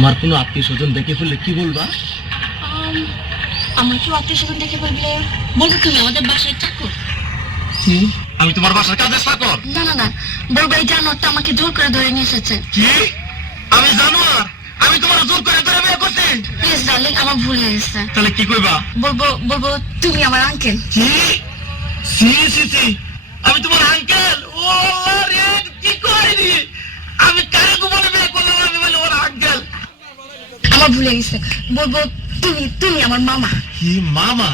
তোমার কোনো আত্মীয় স্বজন দেখে ফেললে কি বলবা? আমার কেউ আত্মীয় স্বজন দেখে বললে বলবো তুমি আমাদের বাসায় চাকর। কি? আমি তোমার বাসার কাজের চাকর? না না না, বলবো এই জানোয়ারটা আমাকে জোর করে ধরে নিয়ে এসেছে। কি? আমি জানোয়ার? আমি তোমার জোর করে ধরে বিয়ে করছি? প্লিজ ডার্লিং, আমার ভুল হয়ে গেছে। তাহলে কি কইবা? বলবো বলবো তুমি আমার আঙ্কেল। কি? সি সি সি, আমি তোমার আঙ্কেল? ও আল্লাহ রে, কি কইলি? আমি কারে বলে বিয়ে করলাম? আমি বলে ওর আঙ্কেল? আমার ভুল হয়ে গেছে, বলবো তুমি তুমি আমার মামা। কি মামা?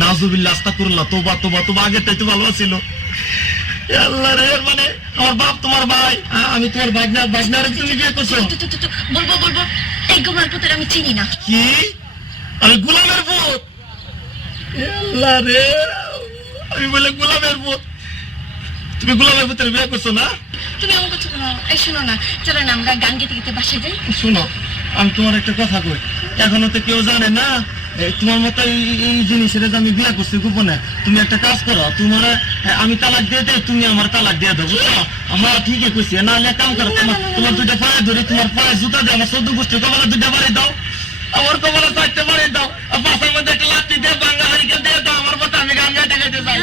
নাজুবিল্লাহ, আস্তাগফিরুল্লাহ, তোবা তোবা তোবা, আগেরটাই তো ভালো ছিল। আল্লাহ রে, মানে আমার বাপ তোমার ভাই, আমি তোমার ভাগনারে তুমি বিয়ে করছো? বলবো বলবো এই গোবর পুত্র আমি চিনি না। কি? আমি গোলামের পুত? আল্লাহ রে, আমি বলে গোলামের পুত? তুমি গোলামের পুত্রের বিয়ে করছো না? তুমি আমার কথা শোনো, এই শোনো না, চলো না আমরা গান গেতে গেতে বাসায় যাই। শোনো, আমি তোমার একটা কথা কই, এখনো তো কেউ জানে না তোমার মতো এই জিনিসের যে আমি বিয়ে করছি গোপনে। তুমি একটা কাজ করো, তোমার আমি তালাক দিয়ে দেয়, তুমি আমার তালাক দিয়ে দেবো, বুঝছো? আমার ঠিকই কইছি, না হলে কাম করো, তোমার দুইটা পায়ে ধরে, তোমার পায়ে জুতা দিয়ে আমার 14 গোষ্ঠী কপালে দুইটা বাড়ি দাও, আমার কপালে 4টা বাড়ি দাও, আর পাশের মধ্যে একটা লাঠি দিয়ে বাংলা হারিকেন দিয়ে দাও আমার মতো, আমি গান গাইতে গাইতে যাই।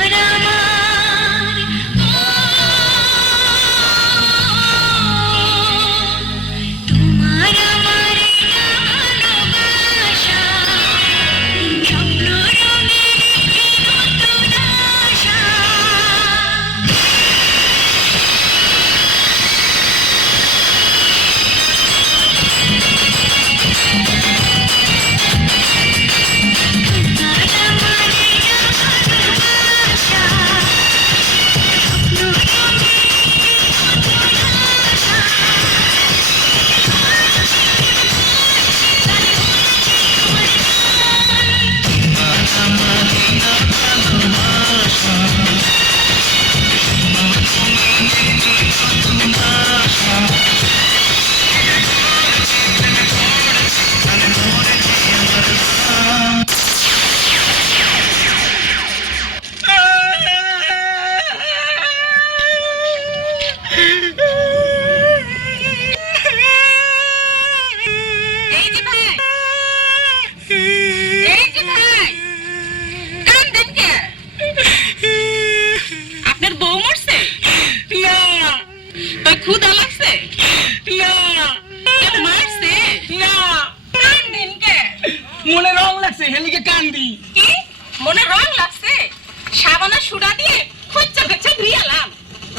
ক্ষুধা লাগছে? মারছে? কান্দিন কে? মনে রং লাগছে, হেলিকে কান্দি। কি মনে রং লাগছে? সাবানা সুরা দিয়ে খুঁজছে খুঁজছে ধুইয়ালাম,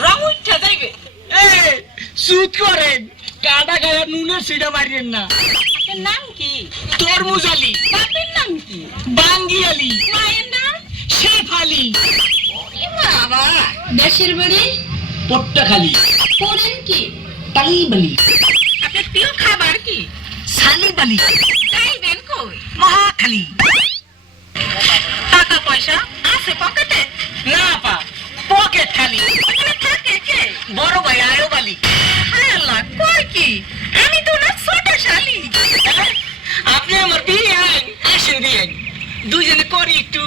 রং উঠা যাইবে। সুদ করেন, কাটা গায়ে নুনের সিটা মারিয়েন না। আপনার নাম কি? তরমুজ আলী। বাপের নাম কি? বাঙ্গি আলী। মায়ের নাম? শেফ আলী। বাবা, দেশের বাড়ি? পট্টাখালী। পড়েন কি? তালিবালি। আপনার প্রিয় খাবার কি? সালিবালি। যাইবেন কই? মহাখালী। টাকা পয়সা আছে পকেটে? না পা, পকেট খালি। ওখানে থাকে কে? বড় ভাই আয়োবালি। হায় আল্লাহ, কই কি? আমি তো না ছোট শালি। আপনি আমার বিয়ে আসেন দিয়ে দুজনে করি একটু